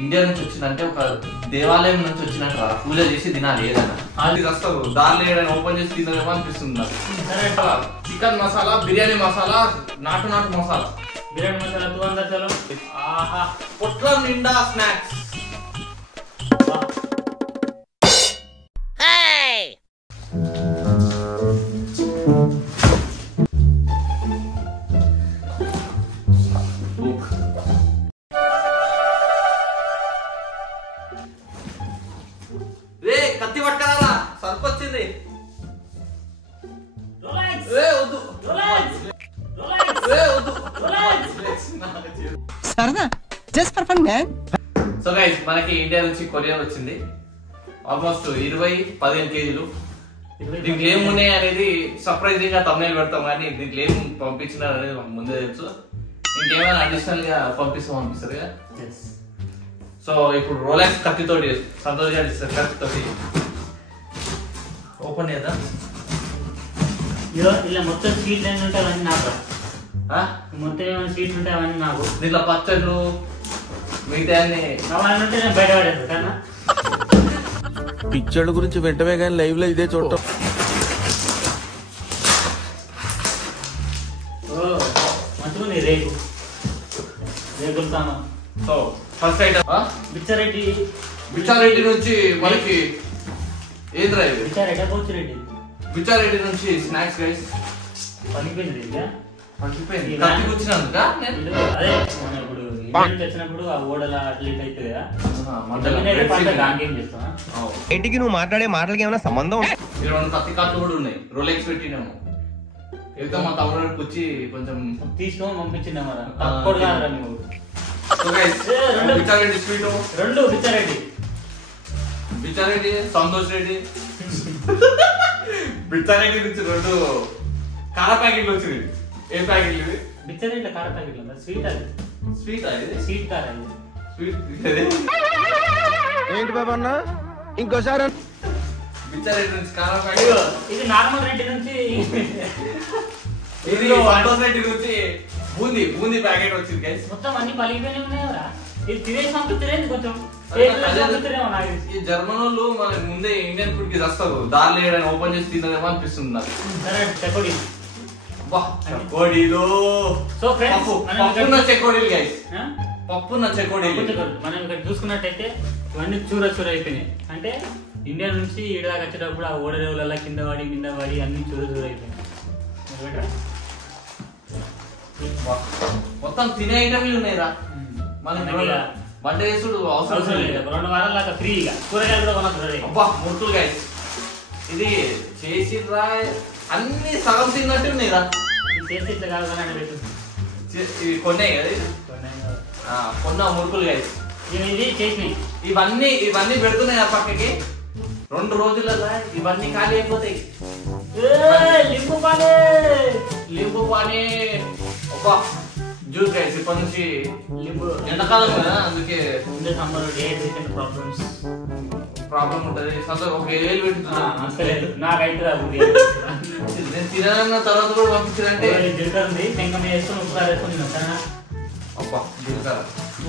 India నుంచి వచ్చిందంటే ఒక దేవాలయం నుంచి వచ్చినట్టు పూజ చేసి తినాలి ఏదైనా. అది వస్తారు దారిలో ఏదైనా ఓపెన్ చేసి తినదేమో అనిపిస్తుంది నాకు. చికెన్ మసాలా, బిర్యానీ మసాలా, నాటు మసాలా. బిర్యానీ మసాలా 200 చలో. ఆహా, పొట్లం నిండా స్నాక్స్. కత్తి పట్టుకరాలా, సరిపొచ్చింది. సో గైస్, మనకి ఇండియా నుంచి కొరియర్ వచ్చింది. ఆల్మోస్ట్ 20-15 కేజీలు. దీంట్లో ఏమున్నాయి అనేది సర్ప్రైజింగ్ గా తమ్నైల్ పెడతాం, కానీ దీంట్లో ఏం పంపించినారు అనేది మాకు ముందే తెలుసు. ఇంకేమైనా అడిషనల్ గా పంపిస్తారు కదా. సో ఇప్పుడు రోలెక్స్ కత్తితోటి సంతోష్ గారు ఇస్తారు. కత్తితోటి ఓపెన్ చేద్దాం. ఇలా మొత్తం స్వీట్లు ఏమి ఉంటాయి అవన్నీ నాకు. మొత్తం ఏమైనా స్వీట్లు ఉంటాయి అవన్నీ నాకు. దీంట్లో పచ్చళ్ళు మిగతా అవన్నీ ఉంటే నేను బయట పడేస్తాను కన్నా. పిక్చర్ల గురించి వెంటనే కానీ లైవ్ లో ఇదే చూడటం. మంచిగా రేకులు సామాన్. సో ఫస్ట్ ఐటమ్ బిచ్చారెడ్డి నుంచి మనకి ఏంద్రా ఇది? బిచ్చారెడ్డి నుంచి స్నాక్స్ గైస్. పనిపోయింది కత్తి కూర్చున్నందుక అదే మనం ఇప్పుడు వచ్చినప్పుడు ఆ ఓడల అట్లా ఇట్ అవుతుంది కదా, దానికేం చేస్తాం. ఇంటికి నువ్వు మాట్లాడే మాటలకి ఏమైనా సంబంధం? 2 కత్తి కట్లు కూడా ఉన్నాయి. రోలెక్స్ పెట్టినాము. ఏదో మా తమ్ముడు కూర్చి కొంచెం తీసుకొని పంపించిందా మరి. తక్కువ కాదురా నువ్వు. బిచ్చారెడ్డి స్వీట్ 2 బిచ్చారెడ్డి, సంతోష్ రెడ్డి. బిచ్చారెడ్డి నుంచి 2 కార ప్యాకెట్లు వచ్చినాయి. ఏ ప్యాకెట్లు ఇవి? బిచ్చారెడ్డి కార ప్యాకెట్లు. స్వీట్ అది. స్వీట్ అది స్వీట్ కార అది. స్వీట్ ఏంటి బాబా అన్న ఇంకోసారి? బిచ్చారెడ్డి నుంచి కార ప్యాకెట్. ఇది నార్మల్ రెడ్డి నుంచి. ఇది సంతోష్ రెడ్డి నుంచి బూందీ ప్యాకెట్ వచ్చింది గైస్. మొత్తం అన్ని పలిగిపోయినా ఉన్నాయా? ఇది తినేసి తినేది కొంచెం. ఈ జర్మన్ వాళ్ళు మన ముందే ఇండియన్ ఫుడ్ కి వస్తారు. దారిలో ఏదైనా ఓపెన్ చేసి తినదేమో అనిపిస్తుంది నాకు. పప్పున్న చెకోడీలు గైస్. పప్పున్న చెకోడీలు మనం ఇక్కడ చూసుకున్నట్టయితే ఇవన్నీ చూర అయిపోయినాయి. అంటే ఇండియా నుంచి ఈడదాకా వచ్చేటప్పుడు ఆ ఓడరేవుల కింద పడి అన్ని చూర అయిపోయినాయి. మొత్తం తినే ఐటమ్లు ఉన్నాయిరా. మనకి వంట చేసుడు అవసరం లేదు. 2 వారాల దాకా ఫ్రీగా కూరగాయలు కూడా కొనొచ్చు. అబ్బా ముట్టులు గైస్, ఇది చేసిరా అన్ని సగం తిన్నట్టు ఉన్నాయిరా. చేసి ఇట్లా కాదు ఇవి కొన్నాయి కదా, కొన్న మురుకులు గైస్. ఇది చేసి ఇవన్నీ పెడుతున్నాయి ఆ పక్కకి. 2 రోజులలో ఇవన్నీ ఖాళీ అయిపోతాయి. లింబు పానీ అబ్బా జ్యూస్ గైస్. ఇప్పటి నుంచి ఎండాకాలం కదా, అందుకే ప్రాబ్లం ఉంటది. ఒక 7 వేలు పెట్టి నాకైతే నేను తినాలన్న తర్వాత కూడా పంపించారంటే అబ్బా జీలకర్ర.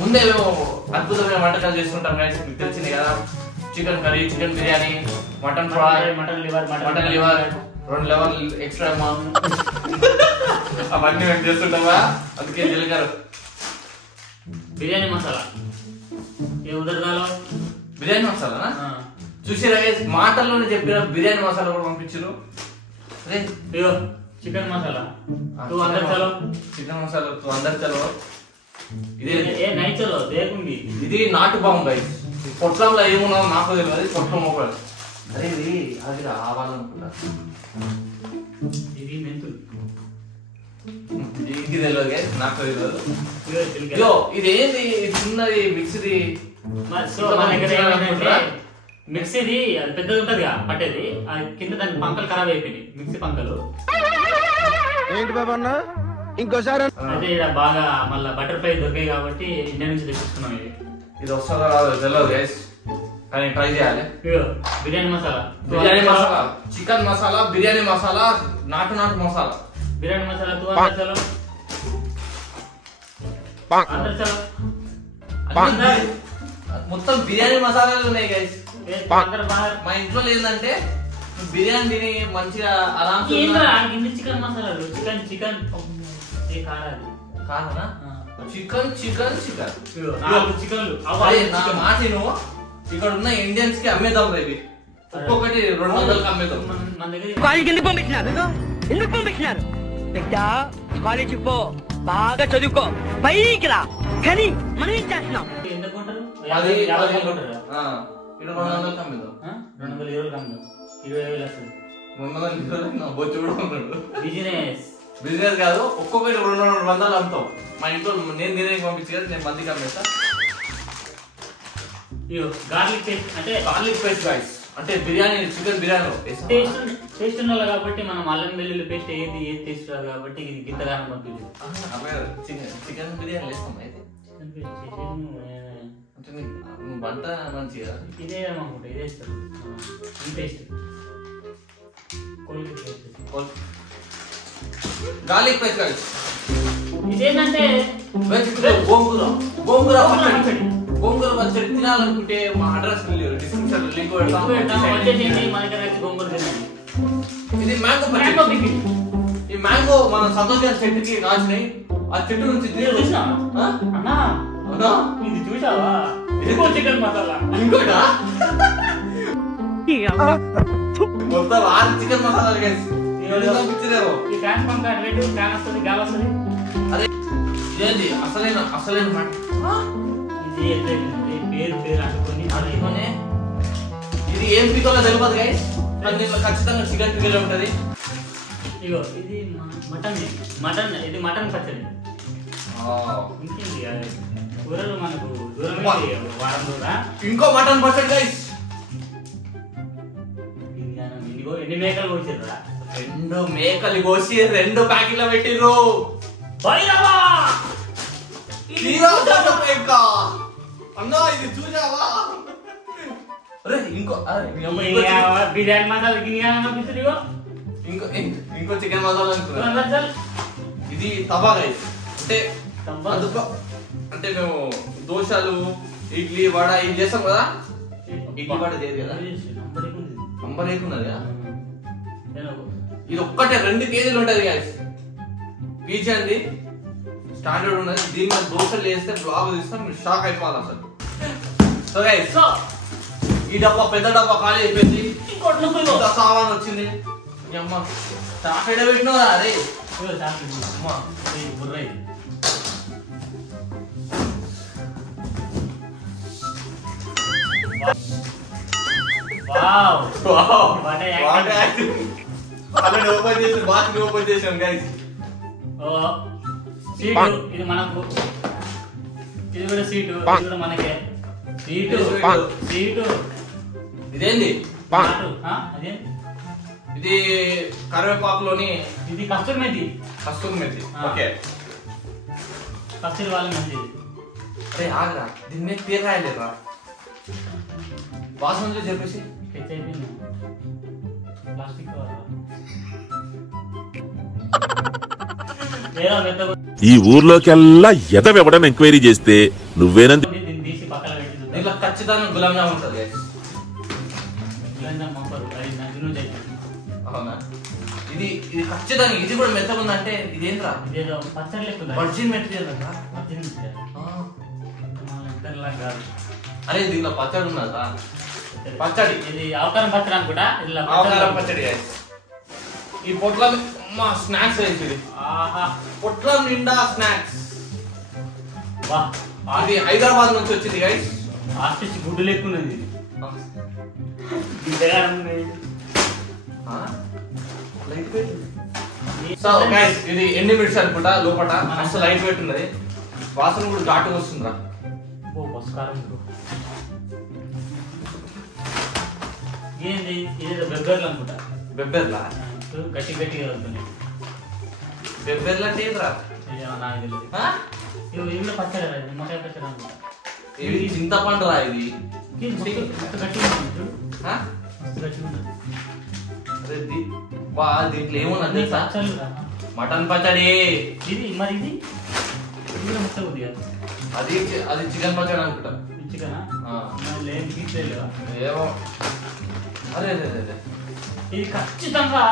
ముందే అద్భుతమైన వంటకాలు చేసుకుంటాం గైస్, మీకు తెలిసింది కదా. Chicken curry, chicken biryani, mutton fry, mutton liver 2 level extra అవన్నీ మేము చేస్తుంటామా. అందుకే జీలకర్ర. బిర్యానీ మసాలా బిర్యానీ మసాలానా చూసిరా మాటల్లోనే చెప్పిన. బిర్యానీ మసాలా కూడా పంపించారు. చికెన్ మసాలా 200 చలో. చికెన్ మసాలా 200 చలో. ఇది నాటు బాంబు గైస్. పొట్లంలో ఏమున్నా నాకు తెలియదు. పొట్లం ఒకటి అదే ఇది అది రావాలనుకుంటా. ఇది మెంతులు. ఇది తెలియదు గైస్, నాకు తెలియదు. ఇదేంది చిన్నది మిక్సీ. మిక్సీది అది పెద్దది ఉంటది పట్టేది. అది కింద దాని పంకలు ఖరాబ్ అయిపోయినాయి. మిక్సీ పంకలు. ఏంటి బాబా అన్న ఇంకోసారి? అదే ఇక్కడ బాగా మళ్ళీ బటర్ఫ్లై దొరికాయి కాబట్టి ఇండియా నుంచి తెప్పిస్తున్నాం. ఇది వస్తుందో రాదు తెలియదు గైస్, కానీ ట్రై చేయాలి. బిర్యానీ మసాలా, చికెన్ మసాలా, బిర్యానీ మసాలా, నాటు మసాలా. బిర్యానీ మసాలా 200 చలో. 100 చలో. మొత్తం బిర్యానీ మసాలాలు ఉన్నాయి గైస్. అందరూ బాగా మా ఇంట్లో ఏంటంటే బిర్యానీ తిని మంచిగా ఆరామ్ చికెన్ మసాలాలు చికెన్ ఏ కారాలి కాదనా చికెన్ చికెన్ చికెన్ చికెన్లు నా మాట నువ్వు ఇక్కడ ఉన్న ఇండియన్స్ కి అమ్మేద్దాం రేపు ఒక్కొక్కటి 200కి అమ్మేద్దాం. మన దగ్గర కాలేజీకి ఎందుకు పంపించినారు బిడ్డ కాలేజీకి పో బాగా చదువుకో పైకి రా కానీ మనం ఏం చేస్తున్నాం ఎంత కొంటారు? 50 కొంటారు. ఇక్కడ 200కి అమ్మేద్దాం. 220 అమ్ముదాం. 20,000 వస్తుంది. 200 బొచ్చు కూడా ఉన్నాడు. బిజినెస్ కాదు ఒక్కొక్కటి 200 అమ్ముతాం. మా ఇంట్లో నేను నేనే పంపించి నేను మందికి అమ్మేస్తా. గార్లిక్ పేస్ట్ అంటే గార్లిక్ పేస్ట్ గైస్ అంటే బిర్యానీ చికెన్ బిర్యానీ టేస్ట్ ఉండాలి కాబట్టి మనం అల్లం వెల్లుల్లి పేస్ట్ ఏది టేస్ట్ రాదు కాబట్టి ఇది గింతగానం పంపించు. చికెన్ బిర్యానీ వేస్తాం అయితే అంటే నువ్వు వంట మంచిగా ఇదే అనుకుంటా ఇదే ఇస్తారు ఈ పేస్ట్ గార్లిక్ పేస్ట్ గైస్ ఇదేంటంటే గోంగూర పచ్చడి తినాలనుకుంటే మా అడ్రస్ డిస్క్రిప్షన్ లింక్ పెడతాం. ఇది మ్యాంగో పచ్చడి. ఈ మ్యాంగో మన సంతోష్ గారి చెట్టుకి కాసినాయి. ఆ చెట్టు నుంచి ఇది చూసావా చికెన్ మసాలా ఇంకోటా మొత్తం 6 చికెన్ మసాలాలు గైస్. ఈ ఫ్యాన్ పంప్ రేటు ఫ్యాన్ వస్తుంది గాలి వస్తుంది. అదే ఇదేంటి అసలైన మాట ఇది పేరు అనుకొని ఇది ఏం పికోలో తెలియదు గైస్. దీంట్లో ఖచ్చితంగా చికెన్ పికోలే ఉంటది. ఇగో ఇది మటన్ ఇది మటన్ పచ్చడి. ఇంకేంటి కూరలు మనకు దూరం వారం దూరా ఇంకో మటన్ పచ్చడి గైస్. ఇదిగో ఎన్ని మేకలు కోసిర్రా? 2 మేకలు కోసి 2 ప్యాకెట్లు పెట్టిర్రు. అన్నా ఇది చూసావా? బిర్యానీ మసాలా ఇంకో చికెన్ మసాలా అనుకున్నా. ఇది తవా గైస్ అంటే మేము దోశలు ఇడ్లీ వడ ఇది చేస్తాం కదా. ఇడ్లీ వడ చేయదు కదా నంబర్ ఏకున్నది కదా. ఇది ఒక్కటే 2 కేజీలు ఉంటది గైస్. పీచ్ అండి స్టాండర్డ్ ఉన్నది. దీని మీద దోశలు వేస్తే బ్లాగ్ తీస్తాం మీరు షాక్ అయిపోవాలి అసలు. సో గైస్ ఈ డబ్బా పెద్ద డబ్బా ఖాళీ అయిపోయింది. ఇంకొక సామాన్ వచ్చింది. అమ్మ చాకెడ పెట్టినవా? అరే ఓపెన్ చేసాం గైస్. ఇది మనకు ఇది కూడా సీటు ఇది కూడా మనకే సీటు ఇదేంది అదే ఇది కరివేపాకులోని ఇది కస్తూరి మెతి ఓకే కస్తూరి వాళ్ళ మెతి. అరే ఆగరా దీని మీద పేరు రాయలేరా? వాసన చూసి చెప్పేసి ప్లాస్టిక్ ఈ ఊర్లోకెల్లా ఎదవెవడం ఎంక్వైరీ చేస్తే నువ్వేనంది. తీసి పక్కన పెట్టి దీంట్లో ఖచ్చితంగా గులాబ్ జామ్ ఉంటుంది. అవునా? ఇది ఖచ్చితంగా ఇది కూడా మెత్తగా ఉందంటే ఇదేంట్రా? పచ్చడి లెక్క వర్జిన్ మెటీరియల్ అంట. అరే దీంట్లో పచ్చడి ఉన్నదా? పచ్చడి ఇది ఆవకారం పచ్చడి అనుకుంటా. ఆవకారం పచ్చడి ఈ పొట్ల మా స్నాక్స్ వేసి పొట్ల నిండా స్నాక్స్. అది హైదరాబాద్ నుంచి వచ్చింది గైస్. ఆస్టిచ్ గుడ్డు లెక్కున్నది. సో గైస్ ఇది ఎండి మిర్చి అనుకుంటా. లోపల అసలు లైట్ వెయిట్ ఉన్నది. వాసన కూడా ఘాటుగా వస్తుందిరా. ఏంది ఇదేదో బెబ్బర్లు అనుకుంటా. బెబ్బెర్లా గట్టిగా వెళ్తుంది. బెబ్బెర్లు అంటే ఏంట్రా? నాకు తెలియదు. ఇంట్లో పచ్చడి నిమ్మకాయ పచ్చడి అనుకుంటా. ఇది చింతపండు రా. ఇది గట్టిగా దీంట్లో ఏమున్నది తెలుసా? మటన్ పచ్చడి. ఇది మరి ఇది అది చికెన్ పచ్చడి అనుకుంటా. చికెనా లేదు తీసుకోలేవా ఏమో అదే అదే అదే ఇది ఖచ్చితంగా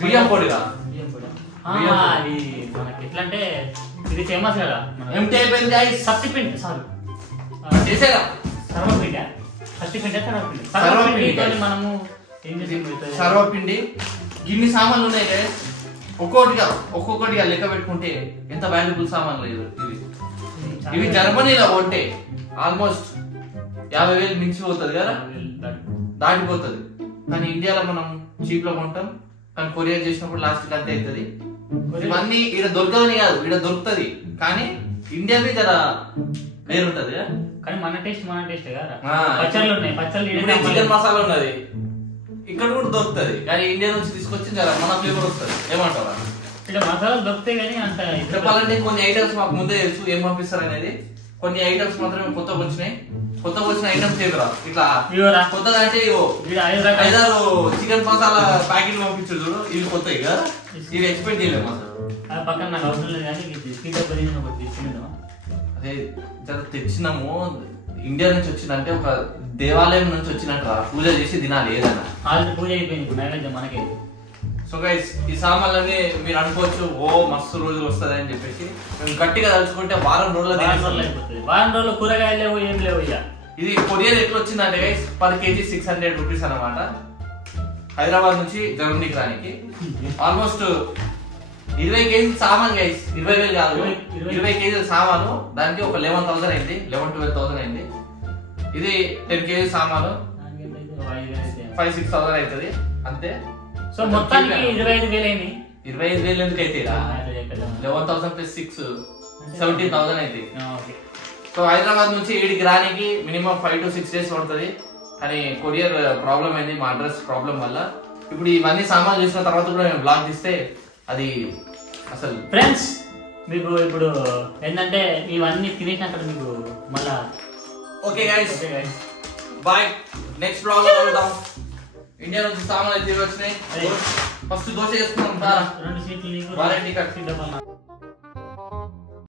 బియ్యం పొడిగా అది మనకి ఎట్లా అంటే ఇది ఫేమస్ కదా ఎంటీ అయిపోయింది గైస్ సత్తిపిండి సారీ చేసేదా సర్వపిండి సత్తిపిండి సర్వపిండితో మనము ఏం చేసాం సర్వపిండి ఇన్ని సామాన్లు ఉన్నాయి గైస్ ఒక్కొక్కటిగా లెక్క పెట్టుకుంటే ఎంత వాల్యుబుల్ సామాన్లు ఇవి ఇవి జర్మనీలో కొంటే ఆల్మోస్ట్ 50,000 మించిపోతుంది కదా దాటిపోతుంది కానీ ఇండియాలో మనం చీప్ లో కొంటాం కానీ కొరియర్ చేసినప్పుడు లాస్ట్ అంతే అవుతుంది ఇవన్నీ ఇక్కడ దొరకదని కాదు ఇక్కడ దొరుకుతుంది కానీ ఇండియాకి జర వేరుంటది కానీ మన టేస్ట్ కదా పచ్చళ్ళు ఉన్నాయి పచ్చళ్ళు చికెన్ మసాలా ఉన్నది ఇక్కడ కూడా దొరుకుతుంది కానీ ఇండియా నుంచి తీసుకొచ్చి జర మన ఫ్లేవర్ వస్తుంది ఏమంటారా ఇక్కడ మసాలాలు దొరుకుతాయి కానీ అంత చెప్పాలంటే కొన్ని ఐటమ్స్ మాకు ముందే తెలుసు ఏం పంపిస్తారు అనేది కొన్ని ఐటమ్స్ మాత్రమే కొత్తగా వచ్చిన ఐటమ్స్ ఏమిరా ఇట్లా కొత్తగా అంటే 5-6 చికెన్ మసాలా ప్యాకెట్ పంపించారు చూడు ఇవి కొత్తవి కదా ఇవి ఎక్స్పెక్ట్ చేయలేము అసలు పక్కన నాకు అవసరం లేదు కానీ అదే తెచ్చినాము ఇండియా నుంచి వచ్చిందంటే ఒక దేవాలయం నుంచి వచ్చినట్టు పూజ చేసి తినాలి ఏదైనా ఆల్రెడీ పూజ అయిపోయింది నైవేద్యం మనకి సో గైస్ ఈ సామాన్లన్నీ మీరు అనుకోవచ్చు మస్తు రోజులు వస్తుంది అని చెప్పేసి మేము గట్టిగా తలుచుకుంటే వారం రోజులు కూరగాయలు లేవు ఏం లేవు ఇక ఇది కొరియర్ ఎట్లా వచ్చిందంటే గైస్ per kg 600 రూపీస్ అనమాట హైదరాబాద్ నుంచి జర్మనీకి రానికి ఆల్మోస్ట్ 20 కేజీ సామాన్ గైస్ 20,000 కాదు 20 కేజీల సామాను దానికి ఒక 11,000 అయింది 12,000 అయింది ఇది 10 కేజీ సామాను 5-6,000 అవుతుంది అంతే సో మొత్తానికి 25,000 అయింది 25,000 ఎందుకు అయితే 11,000 ప్లస్ 6 17,000 అయితే సో హైదరాబాద్ నుంచి ఈడికి రానికి మినిమం 5 to 6 days పడుతుంది కానీ కొరియర్ ప్రాబ్లం అయింది మా అడ్రస్ ప్రాబ్లం వల్ల ఇప్పుడు ఇవన్నీ సామాన్లు చూసిన తర్వాత కూడా మేము బ్లాగ్ తీస్తే అది అసలు ఫ్రెండ్స్ మీకు ఇప్పుడు ఏంటంటే ఇవన్నీ తినేసినాక మీకు మళ్ళా okay guys bye next blog లో కలుద్దాం ఇండియా నుంచి సామాన్లు తిరిగి వచ్చినాయి ఫస్ట్ దోశ చేసుకున్నాం 2 సీట్లు వారంటీ కార్డ్